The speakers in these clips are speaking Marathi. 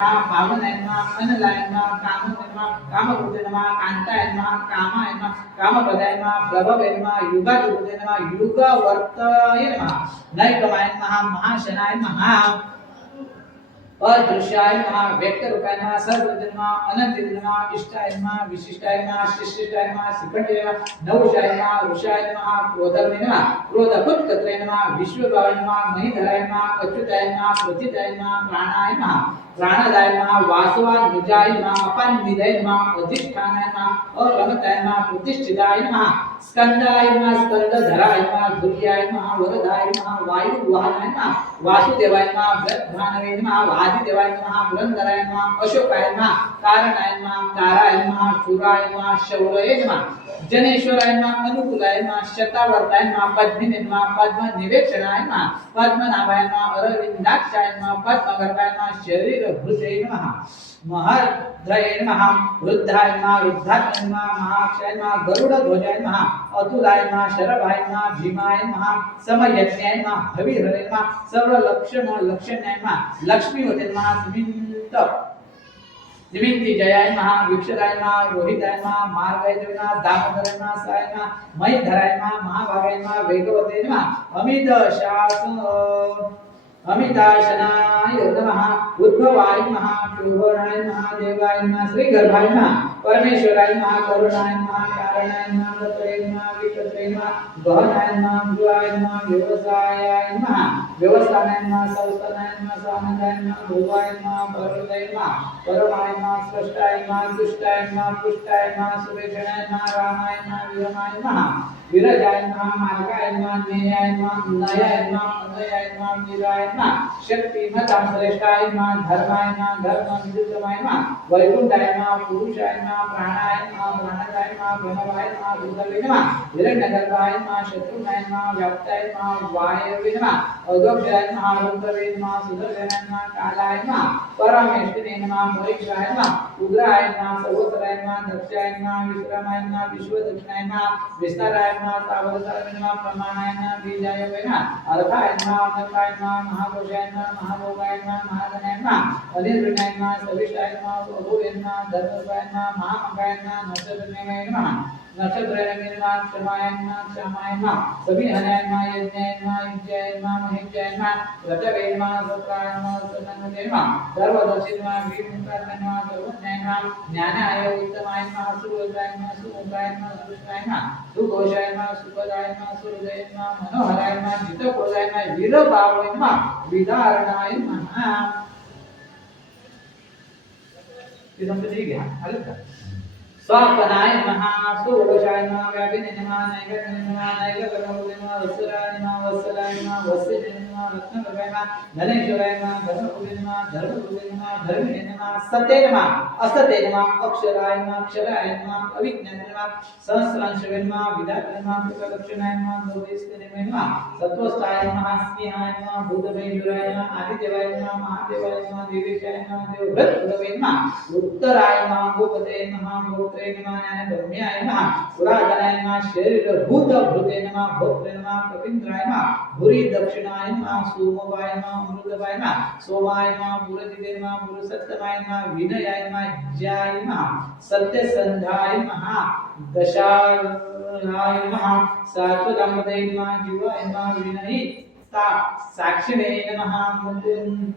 भावनायनमा अनलायनमा कामोयनमा कामभूतेनमा कांतायनमा कामायनमा कामपदायनमा प्रभवेनमा युगायुगेनमा युगवर्तयनमा नैकमायनमा महाशनायनमा अदृश्याय नमः व्यक्त रूपाय नमः सर्वजन नमः अनंत नमः इष्टाय नमः विशिष्टाय नमः शिष्टाय नमः सिकंडय नमः नवशाय नमः ऋषाय नमः क्रोधर्मे नमः क्रोधपुत्रे नमः विश्वभावाय नमः महीधराय नमः अच्युताय नमः प्रतिदाय नमः प्राणाय नमः प्राणदाय नमः वासवान निजाय नमः अपान निधाय नमः अधिष्ठानाय नमः अरमताय नमः प्रतिष्ठिताय नमः स्कंदाय नमः स्कंदधराय नमः धुर्याय नमः वरदाय नमः वायुवाहनाय नमः वासुदेवाय नमः ब्रह्माणवे नमः आदिदेवाय नमः पुरंदराय नमः अशोकाय नमः कारणाय नमः ताराय नमः शूराय नमः शौरये नमः जनेश्वराय नमः अनुकूलाय नमः शतावर्ताय नमः पद्मिने नमः पद्मनिवेक्षणाय नमः पद्मनाभाय नमः अरविंदाक्षाय नमः पद्मगर्भाय नमः शरीरभृते नमः महद्रये नमः रुद्धाय नमः रुद्धात्मने नमः महाक्षाय नमः गरुडध्वजाय नमः अतुलाय नमः शरभाय नमः भीमाय नमः समयज्ञाय नमः हविहरे नमः सर्वलक्षणाय नमः लक्ष्मीवते नमः दिविंति जयाय नमः विक्षराय नमः रोहिताय नमः मार्गाय नमः दामोदराय नमः साय नमः महीधराय नमः महाभागाय नमः वेगवते नमः अमिताशनाय नमः उद्भवाय नमः शोभनाय नमः देवाय नमः श्रीगर्भाय नमः परमेश्वराय नमः करुणाय नमः कारणाय नमः तत्रे नमः विकत्रे नमः गहनाय नमः गुरुवाय नमः व्यवसायाय नमः व्यवस्थानाय नमः संस्थानाय नमः सामनाय नमः भोगाय नमः परमाय नमः परमाय नमः स्रष्टाय नमः दुष्टाय नमः पुष्टाय नमः सुरेक्षणाय नमः रामाय नमः विरमाय नमः विरजाय नमः मार्गाय नमः नेयाय नमः नयाय नमः अनयाय नमः वीराय नमः शक्तिमतां श्रेष्ठाय नमः धर्माय नमः धर्मविद्युतमाय नमः वैकुंठाय नमः पुरुषाय नमः प्राणाय नमः प्राणदाय नमः प्रणवाय नमः रुद्राय नमः हिरण्यगर्भाय नमः शत्रुनाय नमः व्याप्ताय नमः वायवे नमः अदोक्षाय नमः रुद्रवे नमः सुदर्शनाय नमः कालाय नमः परमेष्ठिने नमः परीक्षाय नमः उग्राय नमः सर्वोत्तराय नमः दक्षाय नमः विश्रामाय नमः विश्वदक्षिणाय नमः विस्ताराय नमः तावदसाय नमः प्रमाणाय नमः बीजाय नमः अर्धाय नमः अनंताय नमः महाभोगाय नमः महाभोगाय नमः महाधनाय नमः अनिर्विणाय नमः सविष्टाय नमः प्रभुवे नमः धर्मरूपाय नमः महामंगाय नमः नक्षत्रमेय नमः नक्षत्राय नमः क्षमाय नमः क्षमाय नमः सविहनाय नमः यज्ञाय नमः युज्याय नमः महिज्याय नमः रतवे नमः सत्राय नमः सन्नते नमः सर्वदर्शी नमः वीरमुखाय नमः सर्वज्ञाय नमः ज्ञानाय उत्तमाय नमः सुरोधाय नमः सुमुखाय नमः सुष्टाय नमः सुघोषाय नमः सुपदाय नमः सुहृदय नमः मनोहराय नमः जितक्रोधाय नमः वीरभावाय नमः विदारणाय नमः ये संपत्ति घ्या आलं का स्वापनाय नमः सुरोषाय नमः व्यापिने नमः नैकने नमः नैककर्मभूते नमः वत्सलाय नमः वत्सलाय नमः वत्सले नमः रत्नगर्भाय नमः धनेश्वराय नमः धर्मभूते नमः धर्मभूते नमः धर्मिणे नमः सते नमः असते नमः अक्षराय नमः अक्षराय नमः अविज्ञाने नमः सहस्रांशवे नमः विधात्रे नमः कृतलक्षणाय नमः गौरीस्ते नमः सत्वस्थाय नमः स्नेहाय नमः भूतभयजुराय नमः आदिदेवाय नमः महादेवाय नमः देवेशाय नमः देवव्रतभवे नमः उत्तराय नमः गोपते नमः गोत्रे नमः ब्रह्म्याय नमः पुरातनाय नमः शरीरभूतभृते नमः भोक्त्रे नमः कपीन्द्राय नमः भूरि दक्षिणाय नमः सोमवाय नमः अमृतवाय नमः सोमाय नमः पुरजिते नमः पुरुषोत्तमाय नमः विनयाय नमः ज्याय नमः सत्यसंधाय नमः दशाय नमः सात्वतामृते नमः जीवाय नमः विनयिता साक्षिणे नमः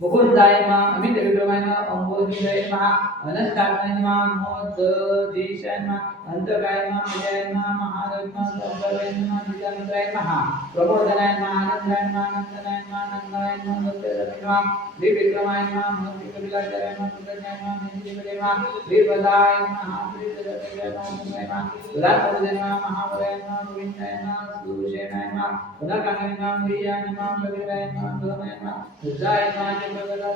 मुकुंदाय नमः अमित विक्रमाय नमः अम्बोधिशाय नमः अनंतात्मने नमः मोदधीशाय नमः अंतकाय नमः अजयाय नमः महादेवाय नमः सर्वदेवाय नमः निजामित्राय नमः प्रमोदनाय नमः आनंदाय नमः नंदनाय नमः नंदाय नमः सत्यधर्माय नमः त्रिविक्रमाय नमः मोतिकविलासाय नमः कृतज्ञाय नमः निधिपदे नमः त्रिपदाय नमः त्रिपदाय नमः विराटपदे नमः महावराय नमः गोविंदाय नमः सुषेणाय नमः पुनर्कामाय नमः वीर्याय नमः कविराय नमः धनाय नमः बुद्धाय नमः जगदाय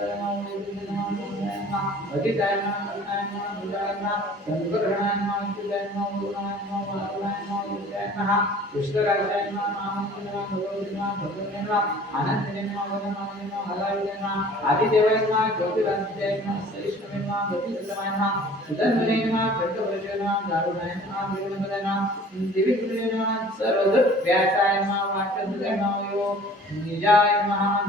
नमः अजिताय नमः करुणाय नमः बुद्धाय नमः संकरणाय नमः चिदाय नमः गुणाय नमः वारुणाय नमः विद्याय नमः विश्वराजाय नमः महामंत्र नमः भगवते नमः भगवते नमः आनंदने नमः वरमाय नमः हराय नमः आदिदेवाय नमः ज्योतिरादित्याय नमः सहिष्णुवे नमः गतिसतमाय नमः सुदर्शने नमः खड्गवज्राय नमः दारुणाय नमः वीरमदाय नमः दिव्यपुत्राय नमः सर्वव्यासाय नमः वाचस्पतियाय नमः निजाय नमः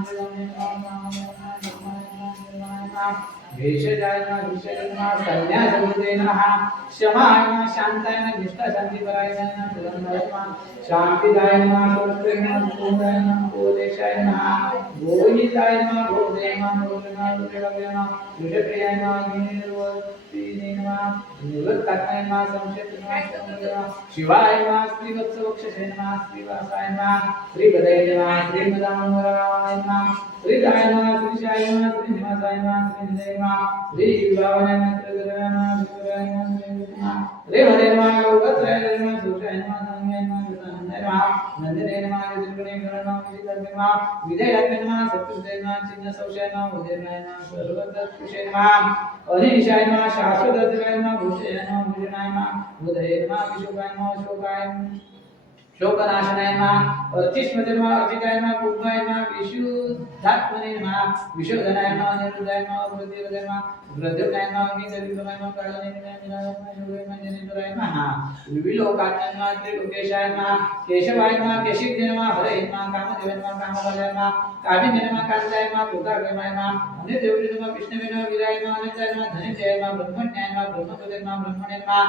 नमः भेषजाय नमः विषय नमः संन्यासबुद्धे नमः क्षमाय नमः शांताय नमः निष्ठा शांतिपराय नमः सुगंधाय नमः शांतिदाय नमः स्वस्त्रे नमः पूर्णाय नमः उपदेशाय नमः गोविंदाय नमः गोविंदाय नमः गोविंदाय नमः विषप्रियाय नमः गिरिवर्तिने नमः निवृत्तात्माय नमः संशयनाय नमः शिवाय नमः श्रीवत्सवक्षसे नमः श्रीवासाय नमः श्रीपदये नमः श्रीमदामराय नमः श्रीदाय नमः श्रीशाय नमः श्रीनिवासाय नमः श्रीनिधये नमः श्रीशिवाय नमः श्रीधराय नमः श्रीधराय नमः श्रीहरे नमः लोकत्रय नमः सुषाय नमः संज्ञाय नमः विष्णुनाय नमः नंदिने नमः विष्णुने नमः विदिताय नमः विधेयाय नमः सत्युदय नमः चिन्ह संशय नमः उदयनाय नमः सर्वदत्तकुशे नमः अनिशाय नमः शाश्वतदय नमः भूषय नमः भूषणाय नमः उदये नमः विशोकाय नमः शोकाय शोकनाशनाय नमः अर्चिष्मते नमः अर्चिताय नमः कुमाय नमः विशुद्धात्मने नमः विशुद्धनाय नमः निर्मलाय नमः वृद्धिवदय नमः वृद्धिवदय नमः नीलविक्रमाय नमः कालने नमः विलोकात्मने नमः त्रिलोकेशाय नमः केशवाय नमः केशिज्ञ नमः हरे नमः कामदेवाय नमः कामवल्लभाय नमः कामिने नमः कान्ताय नमः कृतार्थाय नमः अनित्यदेवाय नमः विष्णवे नमः वीराय नमः अनित्याय नमः धनंजयाय नमः ब्रह्मण्याय नमः ब्रह्मपदे नमः ब्रह्मणे नमः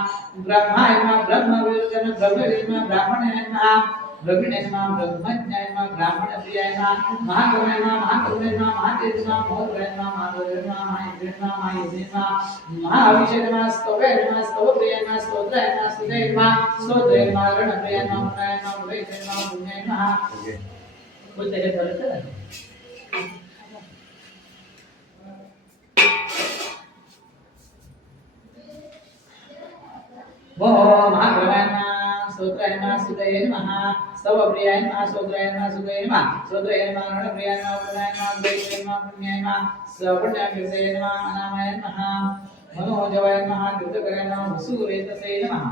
ब्रह्माय नमः ब्रह्मविरुद्धाय नमः ब्रह्मविरुद्धाय नमः ब्राह्मणाय नमः ब्रह्मणे नमः ब्रह्मज्ञाय नमः ब्राह्मणप्रियाय नमः महाकरुणाय नमः महाकरुणाय नमः महातेज नमः मोहद्वाय नमः महादेवाय नमः महायज्ञाय नमः महायज्ञाय नमः महाअभिषेक नमः स्तवाय नमः स्तवप्रियाय नमः स्तोत्राय नमः स्तुताय नमः स्तोत्राय नमः रणप्रियाय नमः मुनाय नमः मुरैताय नमः पुण्याय नमः बोलते हैं बोलते हैं महाग्रहाय नमः स्तोत्राय नमः स्तुताय नमः स्तवप्रियाय नमः स्तोत्राय नमः स्तुताय नमः स्तोत्राय नमः रणप्रियाय नमः पुण्याय नमः मुरैताय नमः पुण्याय नमः सपुण्याय नमः अनामय नमः मनोजवाय नमः कृतकराय नमः वसुरेतसे नमः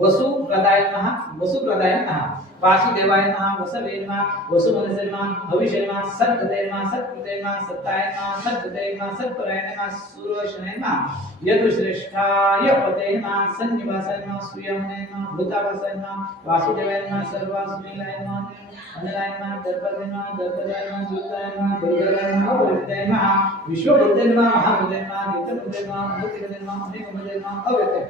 वसुप्रदाय नमः वसुप्रदाय नमः वासुदेवाय नमः वसवे नमः वसुमनसे नमः हविषे नमः सत्कृते नमः सत्कृते नमः सत्ताय नमः सत्कृते नमः सत्पराय नमः सुरोषणाय नमः यदुश्रेष्ठाय पते नमः सन्निवासाय नमः सूयमने नमः भूतावासाय नमः वासुदेवाय नमः सर्वासुनीलाय नमः अनलाय नमः दर्पदे नमः दर्पदाय नमः जुताय नमः दुर्गाय नमः अवृताय नमः विश्वबुद्धे नमः महाबुद्धे नमः नित्यबुद्धे नमः अमृतबुद्धे नमः अनेकबुद्धे नमः अव्यक्ताय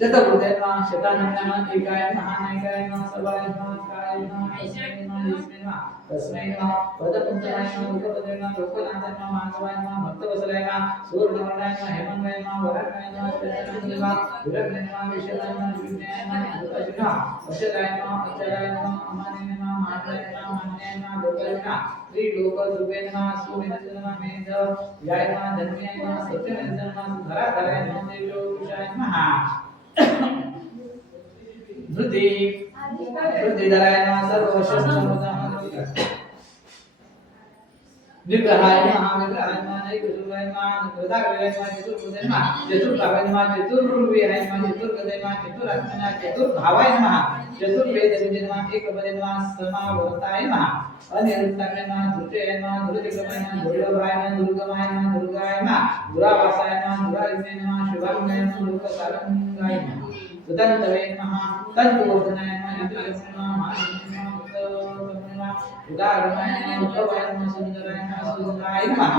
शतबुद्धे नमः शतानंद नमः एकाय नमः नायकाय नमः सर्वाय नमः काय नमः तस्मै नमः पदपुंजनाय नमः उपपदे नमः लोकनाथाय नमः माधवाय नमः भक्तवत्सलाय नमः सूर्यवर्णाय नमः हेमंताय नमः वराहाय नमः चंद्राय नमः विरग्नाय नमः विषयाय नमः विज्ञाय नमः भूताय नमः वशदाय नमः अचराय नमः अमाने नमः माताय नमः मान्याय नमः लोकाय नमः त्रिलोकद्रुवे नमः सुमेधाय नमः मेध याय नमः धन्याय नमः सत्यमेव नमः धराधराय नमः देवोषाय नमः धृति धृतिधराय नमः सर्वशस्त्रमुदामनोदिता विग्रहाय नमः विग्रहाय नमः नैकशूलाय नमः कृताग्रहाय नमः चतुर्भुजाय नमः चतुर्भावाय नमः चतुर्विहाय नमः चतुर्गदाय नमः चतुरात्मने नमः चतुर्भावाय नमः चतुर्वेदविदे नमः एकपदे नमः समावर्ताय नमः अनिरुद्धाय नमः धृतये नमः धृतिक्रमाय नमः दुर्लभाय नमः दुर्गमाय नमः दुर्गाय नमः दुरावासाय नमः दुरारिणे नमः शुभांगाय नमः लोकसारंगाय नमः तदन्तवे नमः तद्बोधनाय नमः युद्धस्य नमः महानमः उदाहरणाय नमः उद्धवाय नमः सुंदराय नमः सुंदराय नमः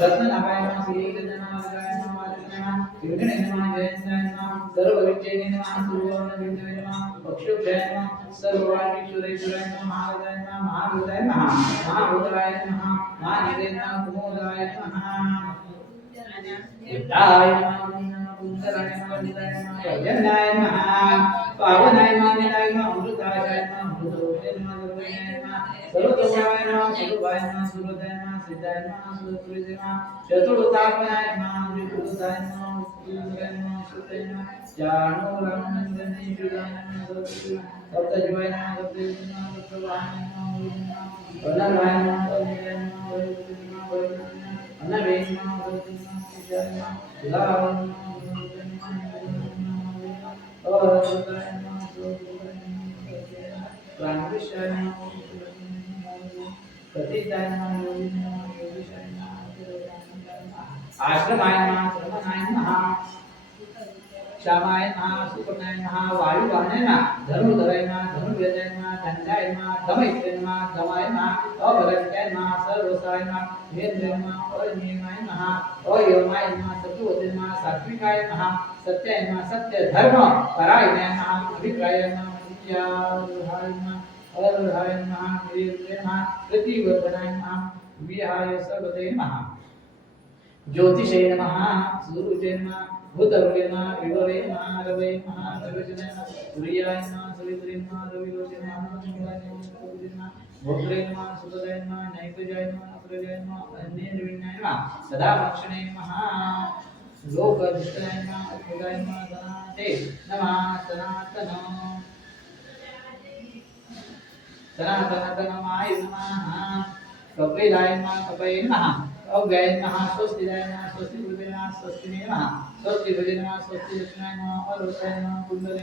रत्ननाभाय नमः सुलोचनाय नमः वराय नमः वाचनाय नमः विघ्नाय नमः जयन्ताय नमः सर्वविजयाय नमः सुवर्णविजयाय नमः पक्षोभयाय नमः सर्ववाणीश्वरेश्वराय नमः महावदाय नमः महाभूताय नमः महाभूताय नमः महानिधे नमः कुमोदाय नमः युद्धाय नमः कुंदराय नमः निधाय नमः यज्ञाय नमः पावनाय नमः निधाय नमः अमृताय नमः अमृतोदय नमः सर्वतोभाय नमः सर्वभाय नमः सुरदाय नमः सिद्धाय नमः सुरपुरीय नमः चतुर्थात्मनाय नमः चतुर्थाय नमः सुरदाय नमः सुताय नमः चाणूरमनंदने जुदाय नमः सप्तजीवाय नमः सप्तजीवाय नमः सप्तवाहनाय नमः अनलाय नमः अनलाय नमः अनवे नमः शिशाय नमः लाय नमः अरदाय नमः प्राणविषयाय नमः प्रतिदाय नमः योगिशाय नमः आश्रमाय नमः श्रमणाय नमः श्यामाय नमः सुपर्णाय नमः वायुवाहने नमः धनुर्धराय नमः धनुर्वेदाय नमः धन्याय नमः धमैत्रे नमः धमाय नमः अभरत्याय नमः सर्वसाय नमः वेद्राय नमः अनियमाय नमः अयोमाय नमः सत्वते नमः सात्विकाय नमः सत्याय नमः सत्य धर्म परायणाय नमः अभिप्रायाय नमः विद्याहाय नमः अरहाय नमः वीर्याय नमः प्रतिवर्धनाय नमः विहाय सर्वते नमः ज्योतिषे नमः सूर्ये नमः भूतवे नमः विभवे नमः रवे नमः रविजने नमः सूर्याय नमः सवित्रे नमः रविलोके नमः मंगलाय नमः सूर्ये नमः भोक्त्रे नमः सुतदाय नमः नैकजाय नमः अग्रजाय नमः अन्येन्द्रविण्याय नमः सदा भक्षणे नमः लोकदुष्टाय नमः अद्भुताय नमः धनाते नमः सनातन सनातनतनमाय नमः कपिलाय नमः कपये नमः अव्यय नमः स्वस्तिदाय नमः स्वस्ति नमः स्वस्ति नमः स्वस्ति नमः स्वस्ति दक्षिणाय नमः अलोकाय नमः कुंडले